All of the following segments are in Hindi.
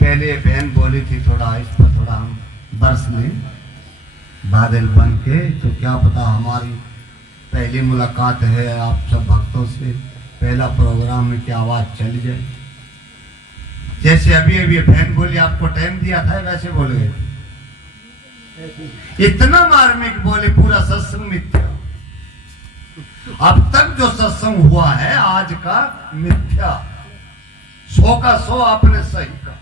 पहले बहन बोली थी थोड़ा इस पर थोड़ा हम बरस लें बादल बन के, तो क्या पता हमारी पहली मुलाकात है आप सब भक्तों से, पहला प्रोग्राम में क्या आवाज चल जाए। जैसे अभी अभी बहन बोली आपको टाइम दिया था वैसे बोल गए, इतना मार्मिक बोले पूरा सत्संग मिथ्या। अब तक जो सत्संग हुआ है आज का मिथ्या, 100 का 100 आपने सही कहा।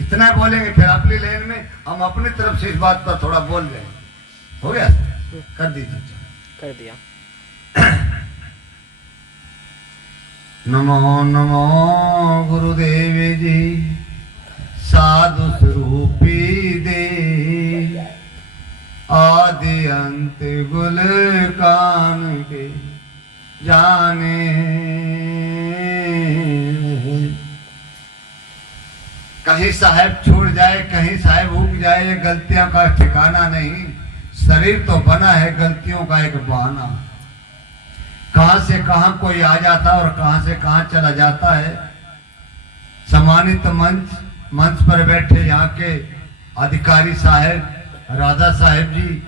इतना बोलेंगे फिर अपनी लाइन में हम अपनी तरफ से इस बात पर थोड़ा बोल रहे हैं। हो गया, कर दीजिए। कर दिया। नमो नमो गुरुदेव जी साधु स्वरूपी दे, आदि अंत गुल कान के जाने। कहीं साहेब छूट जाए, कहीं साहेब उग जाए, ये गलतियों का ठिकाना नहीं। शरीर तो बना है गलतियों का एक बहाना। कहां से कहां कोई आ जाता है और कहां से कहां चला जाता है। सम्मानित मंच पर बैठे यहाँ के अधिकारी साहब, राधा साहेब जी,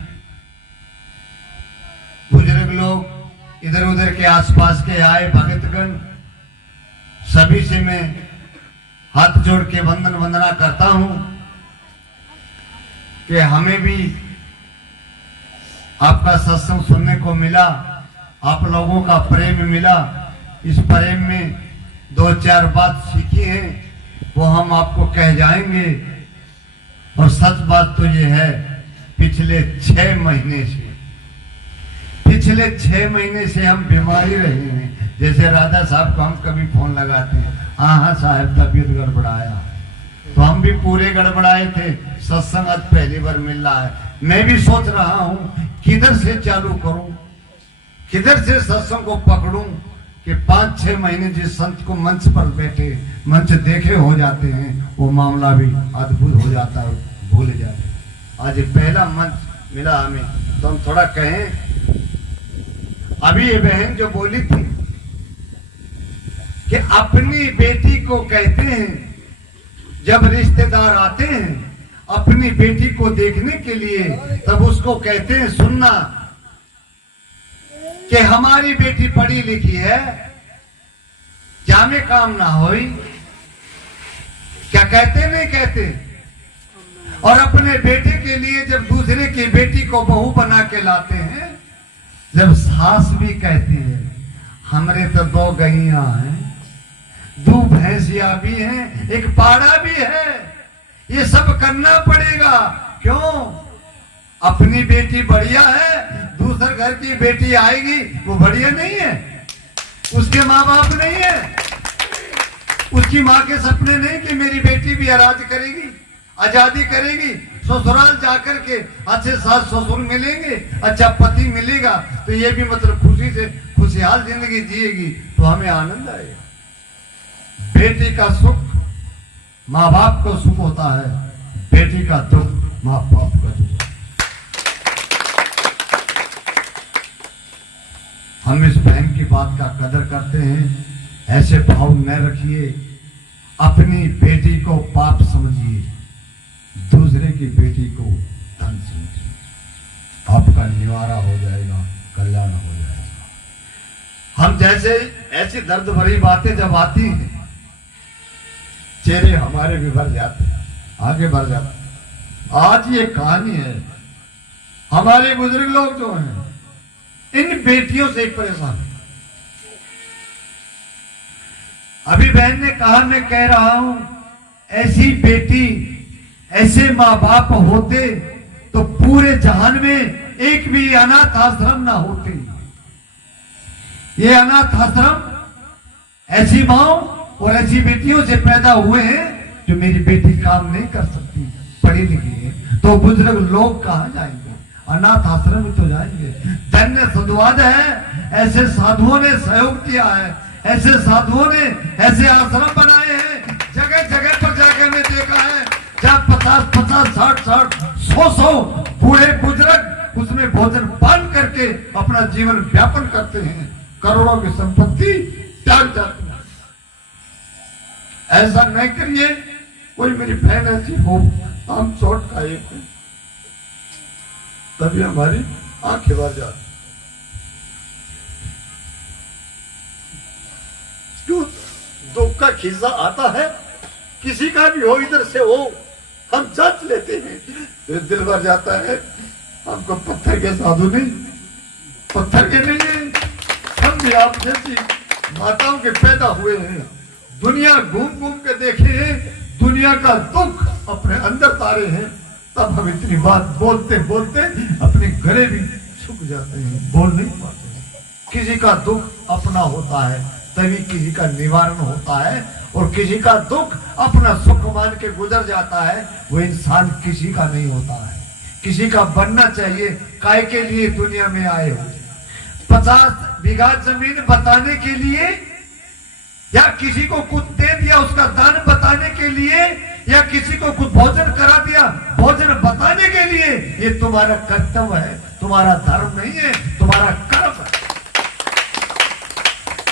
बुजुर्ग लोग, इधर उधर के आसपास के आए भगतगण, सभी से मैं हाथ जोड़ के वंदना करता हूं कि हमें भी आपका सत्संग सुनने को मिला, आप लोगों का प्रेम मिला। इस प्रेम में 2-4 बात सीखी है वो हम आपको कह जाएंगे। और सच बात तो ये है, पिछले 6 महीने से हम बीमारी रहे हैं। जैसे राधा साहब को हम कभी फोन लगाते हैं, हाँ साहब तबीयत गड़बड़ाया, तो हम भी पूरे गड़बड़ाए थे। सत्संग आज पहली बार मिल रहा है। मैं भी सोच रहा हूं किधर से चालू करूं, किधर से सत्संग को पकड़ूं कि 5-6 महीने जिस संत को मंच पर बैठे मंच देखे हो जाते हैं वो मामला भी अद्भुत हो जाता है, भूल जाते। आज पहला मंच मिला हमें तो हम थोड़ा कहें। अभी ये बहन जो बोली थी कि अपनी बेटी को कहते हैं जब रिश्तेदार आते हैं अपनी बेटी को देखने के लिए, तब उसको कहते हैं सुनना कि हमारी बेटी पढ़ी लिखी है, जामे काम ना होई। क्या कहते नहीं कहते? और अपने बेटे के लिए जब दूसरे की बेटी को बहू बना के लाते हैं, जब सास भी कहती है हमरे तो 2 गैया हैं, 2 भैंसिया भी हैं, एक पाड़ा भी है, ये सब करना पड़ेगा। क्यों? अपनी बेटी बढ़िया है, दूसरे घर की बेटी आएगी वो बढ़िया नहीं है, उसके माँ बाप नहीं है, उसकी माँ के सपने नहीं कि मेरी बेटी भी राज करेगी, आजादी करेगी, ससुराल जाकर के अच्छे सास ससुर मिलेंगे, अच्छा पति मिलेगा, तो ये भी मतलब खुशी से खुशहाल जिंदगी जिएगी, तो हमें आनंद आएगा। बेटी का सुख माँ बाप को सुख होता है, बेटी का दुख माँ बाप का दुख। हम इस बहन की बात का कदर करते हैं। ऐसे भाव न रखिए, अपनी बेटी को पाप समझिए, दूसरे की बेटी को धन समझिए, आपका निवारा हो जाएगा, कल्याण हो जाएगा। हम जैसे ऐसी दर्द भरी बातें जब आती हैं, चेहरे हमारे भी भर जाते हैं, आगे बढ़ जाते हैं। आज ये कहानी है, हमारे बुजुर्ग लोग जो हैं इन बेटियों से परेशान है। अभी बहन ने कहा, मैं कह रहा हूं ऐसी बेटी, ऐसे माँ बाप होते तो पूरे जहान में एक भी अनाथ आश्रम ना होते। ये अनाथ आश्रम ऐसी माओ और ऐसी बेटियों से पैदा हुए हैं जो मेरी बेटी काम नहीं कर सकती, पढ़ी लिखी है, तो बुजुर्ग लोग कहां जाएंगे? अनाथ आश्रम में तो जाएंगे। धन्य सद्वाद है, ऐसे साधुओं ने सहयोग किया है, ऐसे साधुओं ने ऐसे आश्रम बनाए हैं, जगह जगह पर जाकर मैं देखा है जहाँ 50-50, 60-60, 100-100 बूढ़े बुजुर्ग उसमें भोजन पान करके अपना जीवन व्यापन करते हैं, करोड़ों की संपत्ति त्याग जाती है। ऐसा नहीं करिए। कोई मेरी बहन ऐसी हो हम चोट खाए तभी हमारी आंखें भर जाती। क्यों दुख का खिस्सा आता है, किसी का भी हो, इधर से हो, हम जांच लेते हैं, फिर दिल भर जाता है। हमको पत्थर के साधु नहीं, पत्थर के नहीं है, हम भी आप जैसी माताओं के पैदा हुए हैं। दुनिया घूम घूम के देखे हैं, दुनिया का दुख अपने अंदर तारे हैं, तब हम इतनी बात बोलते बोलते अपने गले भी सूख जाते हैं, बोल नहीं पाते हैं। किसी का दुख अपना होता है तभी किसी का निवारण होता है, और किसी का दुख अपना सुख मान के गुजर जाता है, वो इंसान किसी का नहीं होता है। किसी का बनना चाहिए, काय के लिए दुनिया में आए हो। 50 बीघा जमीन बताने के लिए, या किसी को कुछ दे दिया उसका दान बताने के लिए, या किसी को कुछ भोजन करा दिया भोजन बताने के लिए, ये तुम्हारा कर्तव्य है, तुम्हारा धर्म नहीं है, तुम्हारा कर्म है।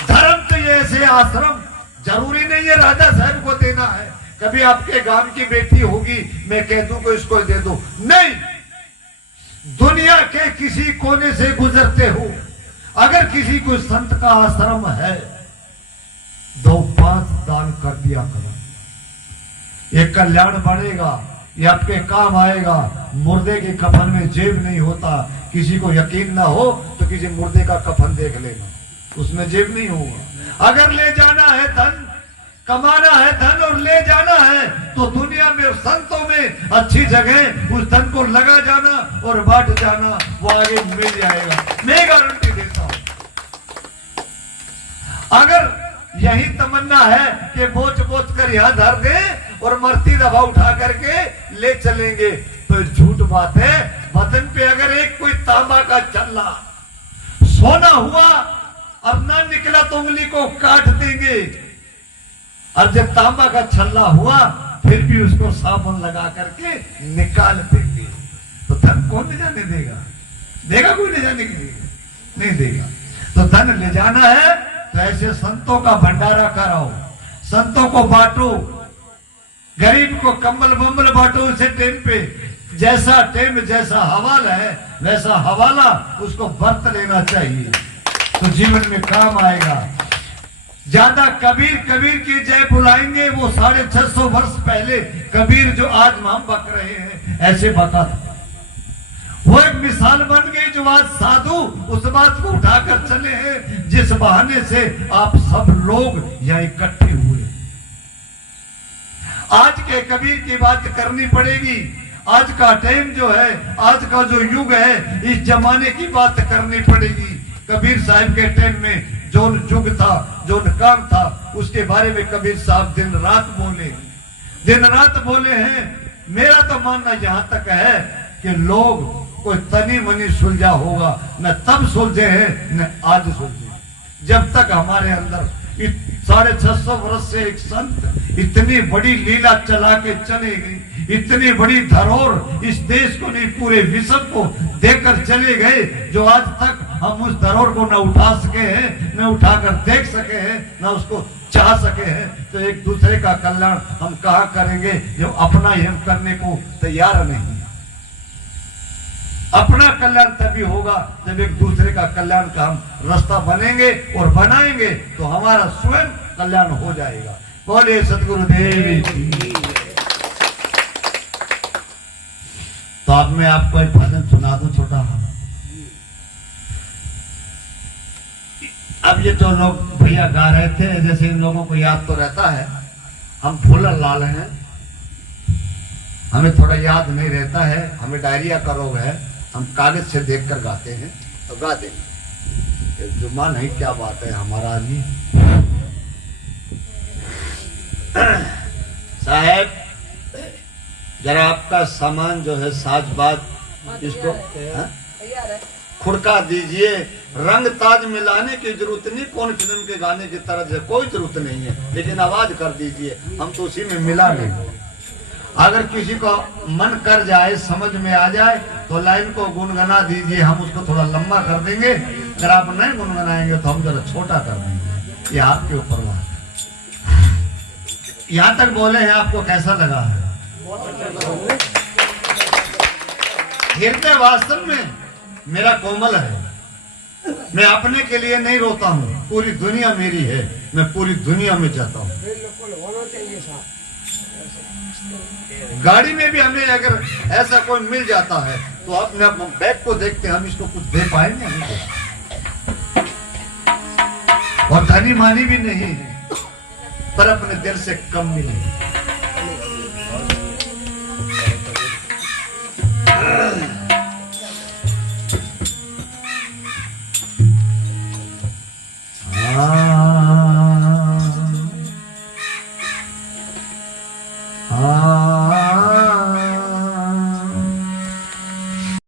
धर्म तो ये ऐसे आश्रम जरूरी नहीं है राजा साहब को देना है। कभी आपके गांव की बेटी होगी, मैं कह दूं को इसको दे दो, नहीं। दुनिया के किसी कोने से गुजरते हो, अगर किसी को संत का आश्रम है, 2-5 दान कर दिया करो, ये कल्याण बढ़ेगा, ये आपके काम आएगा। मुर्दे के कफन में जेब नहीं होता। किसी को यकीन ना हो तो किसी मुर्दे का कफन देख लेना, उसमें जेब नहीं होगा। अगर ले जाना है धन, कमाना है धन और ले जाना है, तो दुनिया में संतों में अच्छी जगह उस धन को लगा जाना और बांट जाना, वो आगे मिल जाएगा, मैं गारंटी देता हूं। अगर यही तमन्ना है कि बोझ बोझ कर यहां धर दे और मरती दवा उठा करके ले चलेंगे, तो झूठ बात है। बदन पे अगर एक कोई तांबा का चल्ला सोना हुआ और ना निकला तो उंगली को काट देंगे, और जब तांबा का छल्ला हुआ फिर भी उसको साबुन लगा करके निकाल देंगे, तो धन कौन ले जाने देगा? देगा कोई ले जाने के लिए? नहीं देगा। तो धन ले जाना है तो ऐसे संतों का भंडारा कराओ, संतों को बांटो, गरीब को कंबल बंबल बांटो। उसे टाइम पे जैसा टाइम जैसा हवाला है वैसा हवाला उसको बरत लेना चाहिए, तो जीवन में काम आएगा। ज्यादा कबीर कबीर की जय बुलाएंगे, वो 650 वर्ष पहले कबीर जो आज हम बक रहे हैं ऐसे बका था। वो एक मिसाल बन गई जो आज साधु उस बात को उठाकर चले हैं जिस बहाने से आप सब लोग यहाँ इकट्ठे हुए। आज के कबीर की बात करनी पड़ेगी। आज का टाइम जो है, आज का जो युग है, इस जमाने की बात करनी पड़ेगी। कबीर साहब के टाइम में जो युग था, जो काम था, उसके बारे में कबीर साहब दिन रात बोले हैं। मेरा तो मानना यहां तक है कि लोग कोई तनी मनी सुलझा होगा, न तब सुलझे हैं न आज सुलझे। जब तक हमारे अंदर 650 वर्ष से एक संत इतनी बड़ी लीला चला के चले गए, इतनी बड़ी धरोहर इस देश को नहीं पूरे विश्व को देकर चले गए, जो आज तक हम उस धरोहर को न उठा सके हैं, न उठाकर देख सके हैं, न उसको चाह सके हैं। तो एक दूसरे का कल्याण हम कहाँ करेंगे जो अपना ही हम करने को तैयार नहीं। अपना कल्याण तभी होगा जब एक दूसरे का कल्याण का हम रास्ता बनेंगे और बनाएंगे, तो हमारा स्वयं कल्याण हो जाएगा। बोले सतगुरुदेव की। तो अब मैं आपको एक भजन सुना दूं छोटा सा। अब ये जो लोग भैया गा रहे थे, जैसे इन लोगों को याद तो रहता है, हम फूलन लाल हैं, हमें थोड़ा याद नहीं रहता है, हमें डायरिया का रोग है, हम कागज से देखकर गाते हैं तो गा देंगे। जुम्मा नहीं, क्या बात है हमारा आदमी। साहब जरा आपका सामान जो है साज-बाज इसको खुड़का दीजिए। रंग ताज मिलाने की जरूरत नहीं, कौन फिल्म के गाने की तरह से कोई जरूरत नहीं है, लेकिन आवाज कर दीजिए, हम तो उसी में मिला नहीं। अगर किसी को मन कर जाए, समझ में आ जाए, तो लाइन को गुनगुना दीजिए, हम उसको थोड़ा लंबा कर देंगे। अगर आप नहीं गुनगुनाएंगे तो हम जरा छोटा कर देंगे, ये आपके ऊपर बात है। यहाँ तक बोले हैं, आपको कैसा लगा है? हृदय वास्तव में मेरा कोमल है। मैं अपने के लिए नहीं रोता हूँ, पूरी दुनिया मेरी है, मैं पूरी दुनिया में जाता हूँ। गाड़ी में भी हमें अगर ऐसा कोई मिल जाता है तो अपने बैग को देखते हैं, हम इसको कुछ दे पाएंगे नहीं, और धनी मानी भी नहीं है, पर अपने दिल से कम भी नहीं।